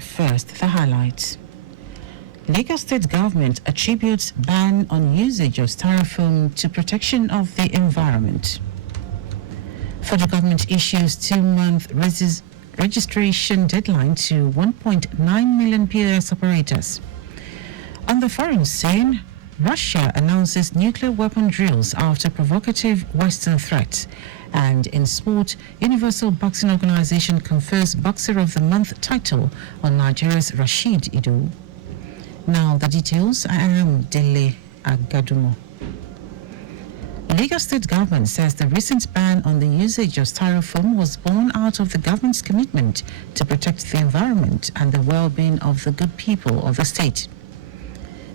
First, the highlights. Lagos State government attributes ban on usage of styrofoam to protection of the environment. Federal government issues 2-month registration deadline to 1.9 million POS operators. On the foreign scene, Russia announces nuclear weapon drills after provocative Western threats. And in sport, Universal Boxing Organization confers Boxer of the Month title on Nigeria's Rashid Idu. Now the details. I am Dele Agadumo. Lagos State government says the recent ban on the usage of styrofoam was born out of the government's commitment to protect the environment and the well-being of the good people of the state.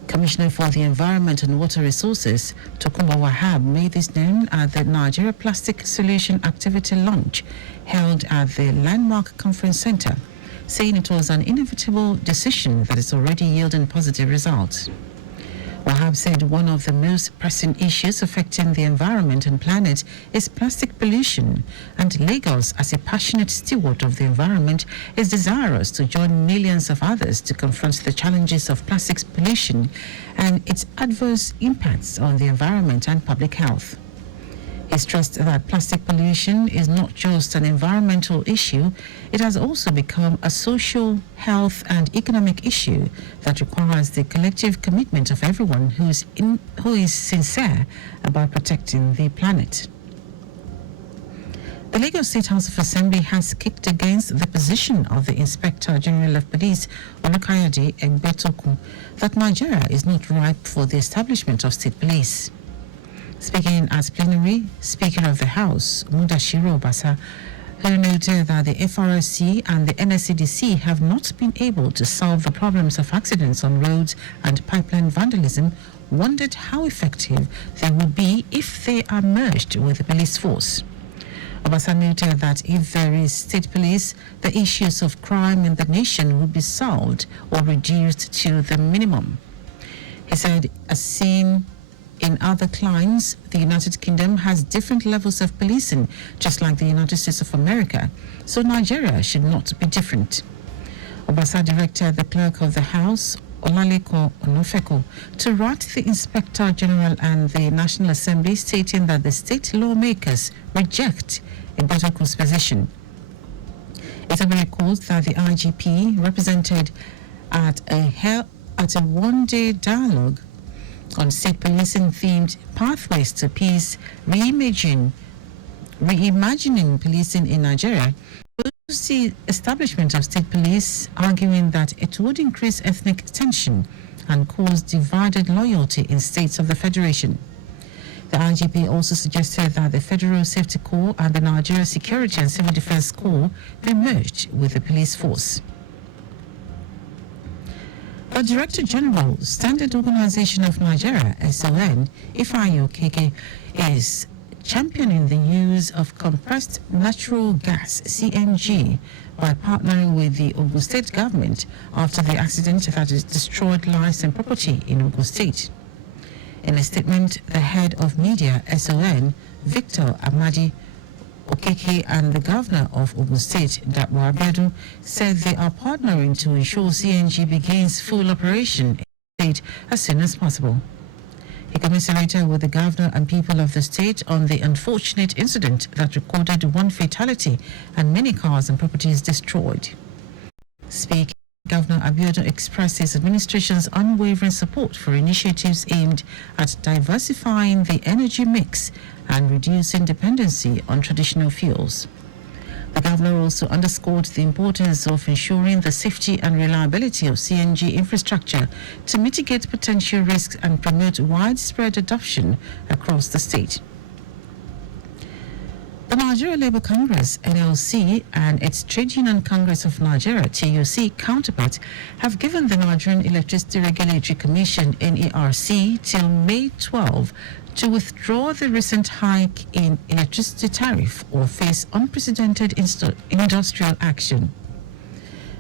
Commissioner for the Environment and Water Resources, Tokunbo Wahab, made this known at the Nigeria Plastic Solution Activity launch held at the Landmark Conference Center, saying it was an inevitable decision that is already yielding positive results. Wahab said one of the most pressing issues affecting the environment and planet is plastic pollution, and Lagos, as a passionate steward of the environment, is desirous to join millions of others to confront the challenges of plastics pollution and its adverse impacts on the environment and public health. He stressed that plastic pollution is not just an environmental issue, it has also become a social, health and economic issue that requires the collective commitment of everyone who is sincere about protecting the planet. The Lagos State House of Assembly has kicked against the position of the Inspector General of Police, Olukayode Egbetoku, that Nigeria is not ripe for the establishment of state police. Speaking at plenary, Speaker of the House, Mudashiru Obasa, who noted that the FRSC and the NSCDC have not been able to solve the problems of accidents on roads and pipeline vandalism, wondered how effective they would be if they are merged with the police force. Obasa noted that if there is state police, the issues of crime in the nation would be solved or reduced to the minimum. He said, as seen in other climes, the United Kingdom has different levels of policing, just like the United States of America, so Nigeria should not be different. Obasa directed the Clerk of the House, Olaleko Onofeko, to write the Inspector General and the National Assembly stating that the state lawmakers reject Egbetoku's position. It will be recalled that the IGP represented at a one-day dialogue on state policing themed Pathways to Peace, reimagining policing in Nigeria, opposed the establishment of state police, arguing that it would increase ethnic tension and cause divided loyalty in states of the Federation. The IGP also suggested that the Federal Safety Corps and the Nigeria Security and Civil Defense Corps be merged with the police force. The Director General, Standard Organization of Nigeria, SON, Ifeanyi Okeke, is championing the use of compressed natural gas, CNG, by partnering with the Ogun State government after the accident that has destroyed lives and property in Ogun State. In a statement, the head of media, SON, Victor Amadi Okeke, and the governor of Ogun State, Dapo Abiodun, said they are partnering to ensure CNG begins full operation in the state as soon as possible. He commiserated with the governor and people of the state on the unfortunate incident that recorded one fatality and many cars and properties destroyed. Speaking, Governor Abiodun expressed his administration's unwavering support for initiatives aimed at diversifying the energy mix and reducing dependency on traditional fuels. The governor also underscored the importance of ensuring the safety and reliability of CNG infrastructure to mitigate potential risks and promote widespread adoption across the state. The Nigeria Labour Congress, NLC, and its Trade Union Congress of Nigeria, TUC, counterpart have given the Nigerian Electricity Regulatory Commission, NERC, till May 12 to withdraw the recent hike in electricity tariff or face unprecedented industrial action.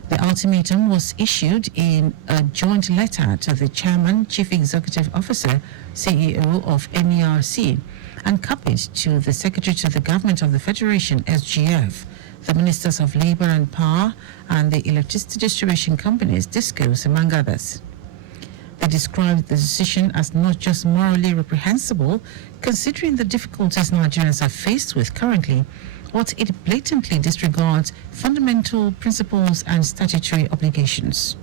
The ultimatum was issued in a joint letter to the Chairman, Chief Executive Officer, CEO of NERC, and copied to the Secretary to the Government of the Federation, SGF, the Ministers of Labour and Power, and the electricity distribution companies, DISCOs, among others. They described the decision as not just morally reprehensible, considering the difficulties Nigerians are faced with currently, but it blatantly disregards fundamental principles and statutory obligations.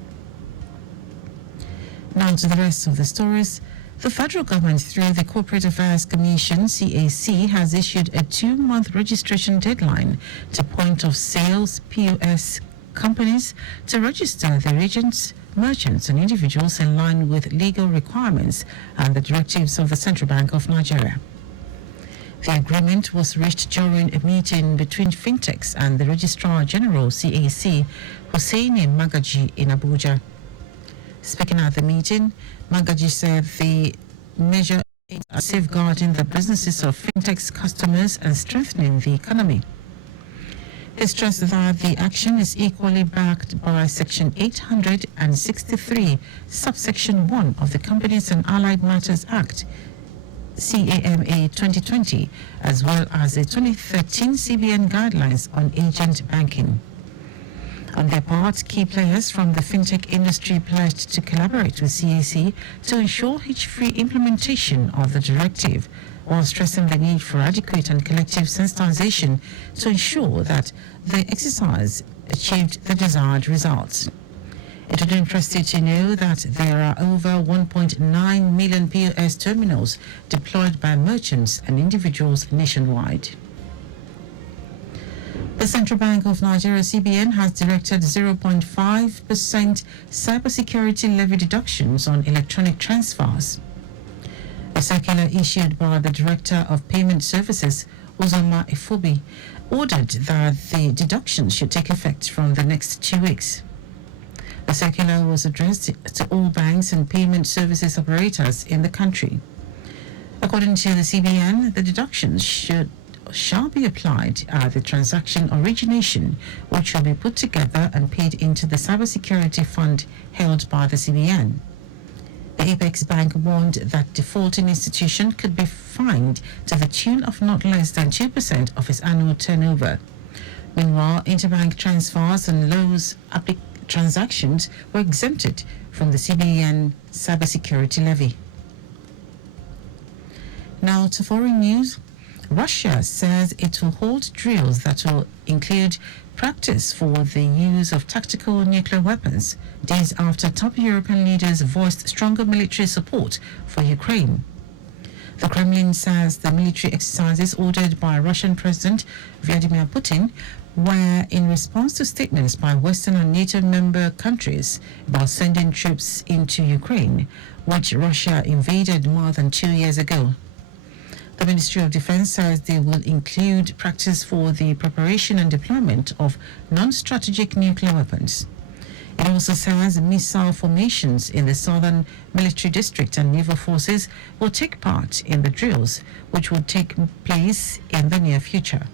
Now to the rest of the stories. The federal government, through the Corporate Affairs Commission, CAC, has issued a 2-month registration deadline to point-of-sales POS companies to register their agents, merchants and individuals in line with legal requirements and the directives of the Central Bank of Nigeria. The agreement was reached during a meeting between fintechs and the Registrar General, CAC, Husseini Magaji, in Abuja. Speaking at the meeting, Magaji said the measure aims at safeguarding the businesses of fintech's customers and strengthening the economy. He stressed that the action is equally backed by Section 863, subsection 1 of the Companies and Allied Matters Act, CAMA 2020, as well as the 2013 CBN guidelines on agent banking. On their part, key players from the fintech industry pledged to collaborate with CAC to ensure hitch-free implementation of the directive, while stressing the need for adequate and collective sensitization to ensure that the exercise achieved the desired results. It would interest you to know that there are over 1.9 million POS terminals deployed by merchants and individuals nationwide. The Central Bank of Nigeria, CBN, has directed 0.5% cybersecurity levy deductions on electronic transfers. A circular issued by the Director of Payment Services, Uzoma Ifobi, ordered that the deductions should take effect from the next 2 weeks. The circular was addressed to all banks and payment services operators in the country. According to the CBN, the deductions shall be applied at the transaction origination, which will be put together and paid into the cybersecurity fund held by the CBN. The Apex Bank warned that defaulting institution could be fined to the tune of not less than 2% of its annual turnover. Meanwhile, interbank transfers and loans transactions were exempted from the CBN cybersecurity levy. Now to foreign news. Russia says it will hold drills that will include practice for the use of tactical nuclear weapons, days after top European leaders voiced stronger military support for Ukraine. The Kremlin says the military exercises ordered by Russian President Vladimir Putin were in response to statements by Western and NATO member countries about sending troops into Ukraine, which Russia invaded more than 2 years ago. The Ministry of Defense says they will include practice for the preparation and deployment of non-strategic nuclear weapons. It also says missile formations in the Southern Military District and naval forces will take part in the drills, which will take place in the near future.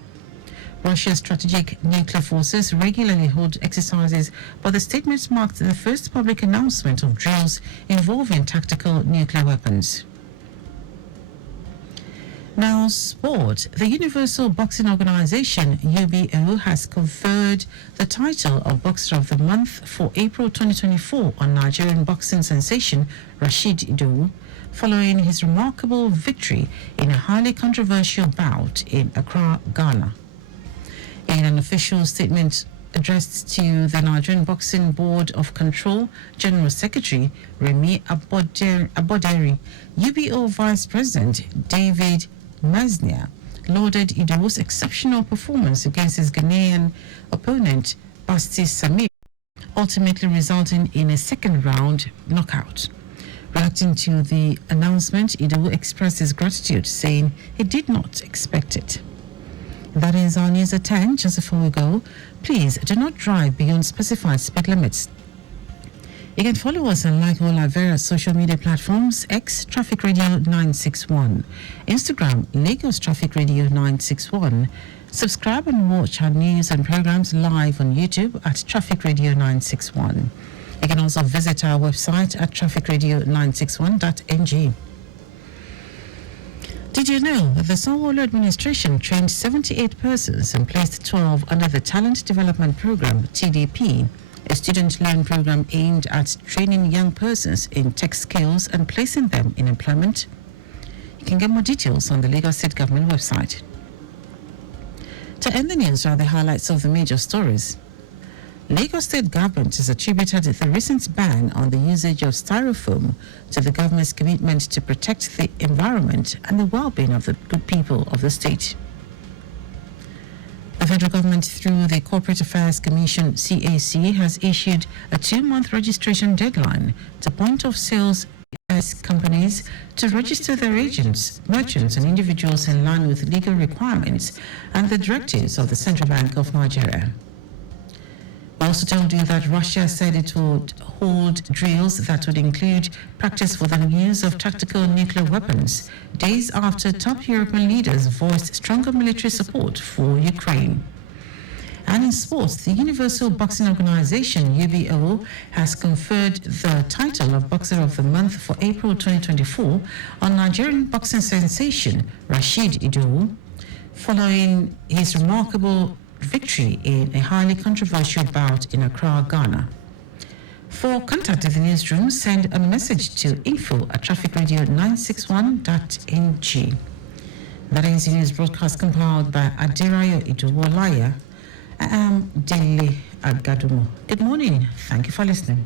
Russia's strategic nuclear forces regularly hold exercises, but the statements marked the first public announcement of drills involving tactical nuclear weapons. Now, sport. The Universal Boxing Organization, UBO, has conferred the title of Boxer of the Month for April 2024 on Nigerian boxing sensation Rashid Idowu, following his remarkable victory in a highly controversial bout in Accra, Ghana. In an official statement addressed to the Nigerian Boxing Board of Control, General Secretary Remi Aboderi, UBO Vice President David Maznia lauded Idowu's exceptional performance against his Ghanaian opponent Basti Samir, ultimately resulting in a second-round knockout. Reacting to the announcement, Idowu expressed his gratitude, saying he did not expect it. That is our news at 10. Just before we go, please do not drive beyond specified speed limits. You can follow us and like all our various social media platforms: X Traffic Radio 961, Instagram Lagos Traffic Radio 961. Subscribe and watch our news and programs live on YouTube at Traffic Radio 961. You can also visit our website at trafficradio961.ng. Did you know that the Sanwo-Olu administration trained 78 persons and placed 12 under the Talent Development Program, TDP, a student loan program aimed at training young persons in tech skills and placing them in employment? You can get more details on the Lagos State Government website. To end the news are the highlights of the major stories. Lagos State Government has attributed the recent ban on the usage of styrofoam to the government's commitment to protect the environment and the well-being of the good people of the state. The federal government, through the Corporate Affairs Commission (CAC), has issued a 2-month registration deadline to point-of-sales companies to register their agents, merchants, and individuals in line with legal requirements and the directives of the Central Bank of Nigeria. We also told you that Russia said it would hold drills that would include practice for the use of tactical nuclear weapons, days after top European leaders voiced stronger military support for Ukraine. And in sports, the Universal Boxing Organization, UBO, has conferred the title of Boxer of the Month for April 2024 on Nigerian boxing sensation Rashid Idowu, following his remarkable victory in a highly controversial bout in Accra, Ghana. For contact with the newsroom, send a message to info@trafficradio961.ng. That is the news broadcast compiled by Adirayo Iduwolaya. I am Dele Agadumo. Good morning. Thank you for listening.